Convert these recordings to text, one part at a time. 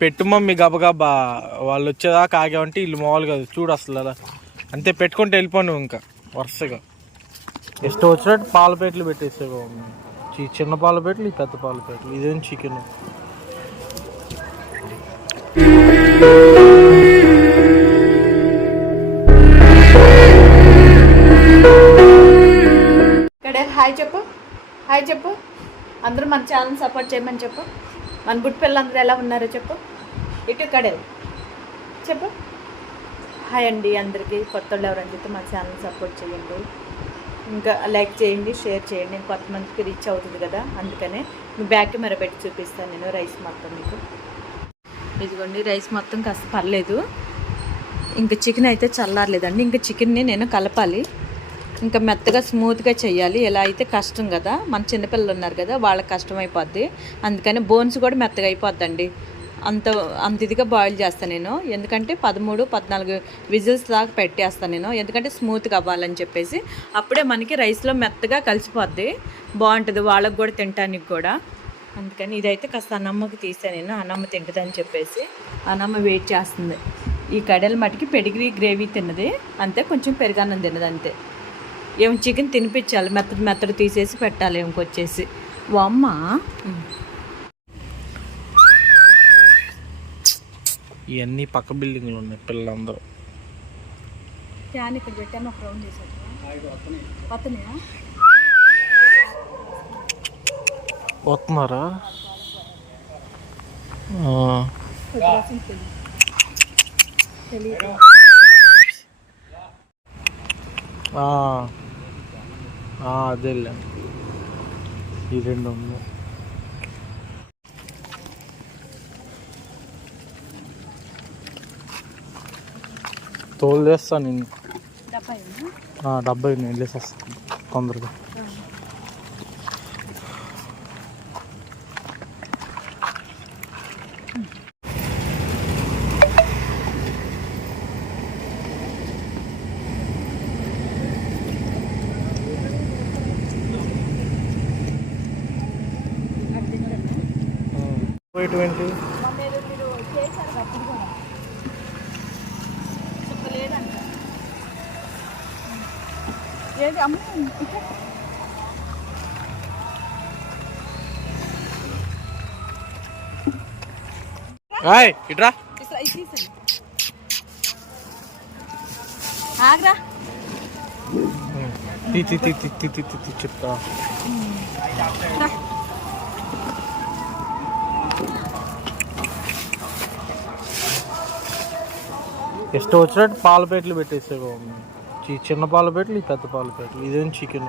పెట్టు మమ్మీ గబగబా వాళ్ళు వచ్చేదాకా ఆగామంటే ఇల్లు మామూలుగా చూడు అసలు అలా. అంతే పెట్టుకుంటే వెళ్ళిపోను ఇంకా. వరుసగా. ఇష్టం వచ్చినట్టు పాల ప్లేట్లు పెట్టేసావు చిన్న పాల ప్లేట్లు ఈ పెద్ద పాల ప్లేట్లు. ఇదేం చికెన్? హాయ్ చెప్పు. హాయ్ చెప్పు. అందరూ మన ఛానల్ సపోర్ట్ చేయమని చెప్పు. మన బుట్టి పిల్లలందరూ ఎలా ఉన్నారో చెప్పు. ఇటు కడే చెప్పు. హాయ్ అండి అందరికీ. కొత్త వాళ్ళు ఎవరని చెప్తే మా ఛానల్ సపోర్ట్ చేయండి. ఇంకా లైక్ చేయండి షేర్ చేయండి. కొత్త మందికి రీచ్ అవుతుంది కదా అందుకనే మీ బ్యాగ్ మరపెట్టి చూపిస్తాను నేను రైస్ మొత్తం మీకు. ఇదిగోండి రైస్ మొత్తం కాస్త పర్లేదు. ఇంకా చికెన్ అయితే చల్లారలేదండి. ఇంకా చికెన్ని నేను కలపాలి. ఇంకా మెత్తగా స్మూత్గా చేయాలి. ఎలా అయితే కష్టం కదా. మన చిన్నపిల్లలు ఉన్నారు కదా వాళ్ళకి కష్టం అయిపోద్ది అందుకని బోన్స్ కూడా మెత్తగా అయిపోద్దండి. అంత అంత ఇదిగా బాయిల్ చేస్తాను నేను. ఎందుకంటే పదమూడు పద్నాలుగు విజిల్స్ దాకా పెట్టేస్తాను నేను. ఎందుకంటే స్మూత్గా అవ్వాలని చెప్పేసి. అప్పుడే మనకి రైస్లో మెత్తగా కలిసిపోద్ది. బాగుంటుంది వాళ్ళకి కూడా తినటానికి కూడా. అందుకని ఇదైతే కాస్త అన్నమ్మకి తీసాను నేను. అన్నమ్మ తింటుందని చెప్పేసి. అన్నమ్మ వెయిట్ చేస్తుంది. ఈ కడల మటుకి పెడిగిరి గ్రేవీ తిన్నది. అంతే కొంచెం పెరుగన్నం తిన్నది అంతే. ఏం చికెన్ తినిపించాలి? మెత్తడి మెత్తడి తీసేసి పెట్టాలి ఇంకొచ్చేసి అమ్మ ఇవన్నీ పక్క బిల్డింగ్లు ఉన్నాయి పిల్లలందరూ. ఫ్యాన్ ఇక్కడ పెట్టాను ఒక రౌండ్ చేశాను వస్తున్నారా ఆ, తెలియదు ఆ, ఆ, అదేలే. ఈ రెండు ఉన్నాయి. తోలు చేస్తాను నేను డెబ్బై నేను వెళ్ళేసేస్తాను తొందరగా. పోయేటువంటి ఏది అమ్మ? హాయ్ ఇట్రా. ఆగ్రా. చెప్తా. ఇష్టం వచ్చినట్టు పాల ప్లేట్లు పెట్టేసావు ఈ చిన్న పాల ప్లేట్లు ఈ పెద్ద పాల ప్లేట్లు ఇదేం చికెన్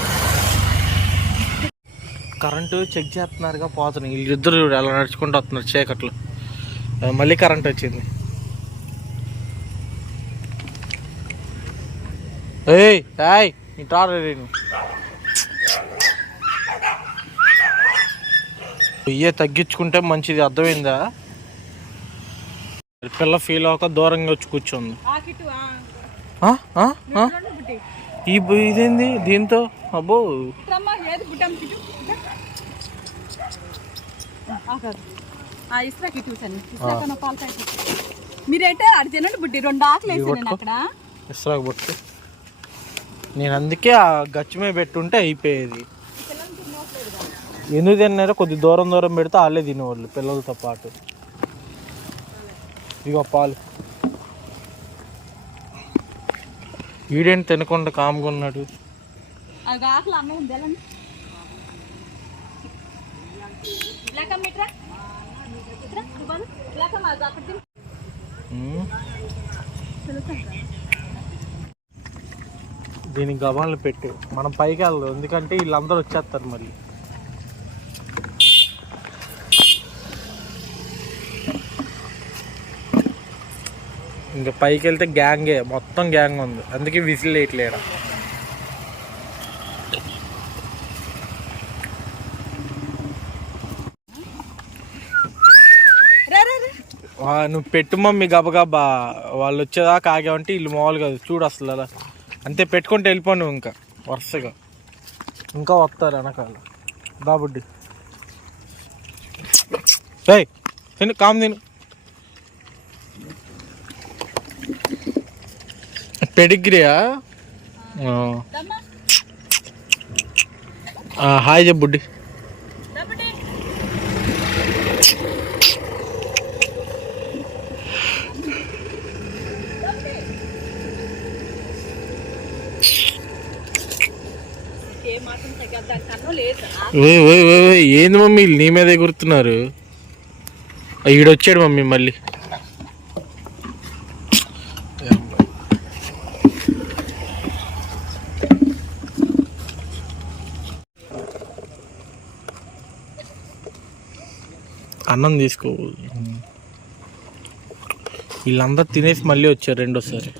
కరెంటు చెక్ చేస్తున్నారుగా పోతున్నాయి. వీళ్ళిద్దరు చూడు ఎలా నడుచుకుంటూ వస్తున్నారు చీకట్లు. మళ్ళీ కరెంట్ వచ్చింది. ఏయ్ ఏయ్ ఇట్రా నేను ఇయ్యే తగ్గించుకుంటే మంచిది అర్థమైందా? పిల్ల ఫీల్ అవ్వక దూరంగా వచ్చి కూర్చుంది. ఇదేంది? దీంతో? అబ్బో. కిటు పాల ప్యాకెట్ మీరైతే అది తినండి బుడ్డి రెండు ఆకులు వేసాను నేను అక్కడ. ఇస్రాకు పట్టు నేను అందుకే ఆ గచ్చి మీద పెట్టుంటే అయిపోయేది. ఎందుకు తిన్నారో కొద్ది దూరం దూరం పెడితే వాళ్ళే తినేవాళ్ళు పిల్లలతో పాటు. ఇగో పాలు. వీడేంటి తినకుండా కామ్గా ఉన్నాడు? ఆకలి అన్నం ఉంది వెళ్ళండి లేక మిట్రా ఇట్రా ఇవ్వాలి లేక మాకు అక్కడ తిని ఉమ్. తెలుసా దీనికి గబాన్లు పెట్టు. మనం పైకి వెళ్దాం ఎందుకంటే వీళ్ళందరూ వచ్చేస్తారు మళ్ళీ. ఇంకా పైకి వెళ్తే గ్యాంగే. మొత్తం గ్యాంగ్ ఉంది. అందుకే విజిల్ వేయట్లేడ నువ్వు పెట్టు మమ్మీ గబగబా. వాళ్ళు వచ్చేదాకా ఆగామంటే వీళ్ళు మామూలుగా చూడు అసలు అలా. అంతే పెట్టుకుంటే వెళ్ళిపో నువ్వు ఇంకా వరుసగా. ఇంకా వస్తారు వెనకాల? బాబుడ్డి ఏయ్ తిను కామ్ తిను. పెడిగ్రియా? హాయ్ చెప్పుడ్డి ఏంది మమ్మీ వీళ్ళు నీ మీద ఎగురుతున్నారు? ఈడొచ్చాడు మమ్మీ మళ్ళీ. అన్నం తీసుకో. వీళ్ళందరూ తినేసి మళ్ళీ వచ్చారు రెండోసారి.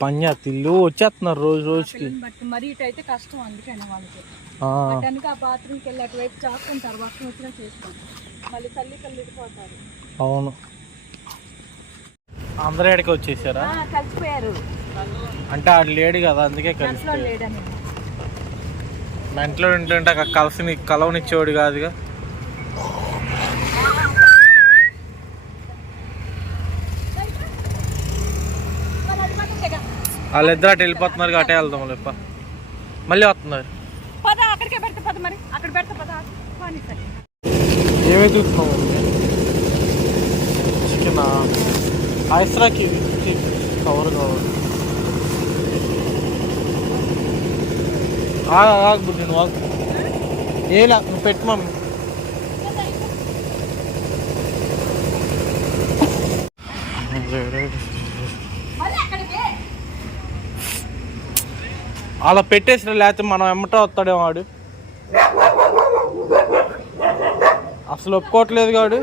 పని తిల్లు వచ్చేస్తున్నారు రోజు రోజుకి. మరి ఇటు అయితే కష్టం అందుకని వాళ్ళకి. ఆ, కనుక ఆ బాత్రూమ్కి వెళ్ళి అటువైపు చాకుంటారు వర్షం వచ్చినా చేస్తాం మళ్ళీ తల్లి కళ్ళు ఇడిపోతారు. అవును. అందరూ ఎక్కడికి వచ్చేసారా? కలిసిపోయారు. అంటే ఆడు లేడు కదా అందుకే కలిసి మనసులో లేడని. మా ఇంట్లో కలిసి కలవనిచ్చేవాడు కాదుగా మరి అది పక్కన దిగ. వాళ్ళిద్దరు అటు వెళ్ళిపోతున్నారు అటే వెళ్దాం లేప మళ్ళీ వస్తున్నారు. పద అక్కడికే పెడతా పద మరి. అక్కడ పెడతా పద. పోనీ సరే. ఏమే చూస్తున్నావు? చికెన్? ఐస్రాకి కవర్ కావాలి. ఆగు నేను వాగు ఏలా నువ్వు పెట్టు మమ్మీ. మళ్ళీ అలా పెట్టేసిన లేకపోతే మనం ఎమ్మటా వస్తాడే వాడు అసలు ఒప్పుకోవట్లేదు కాడు.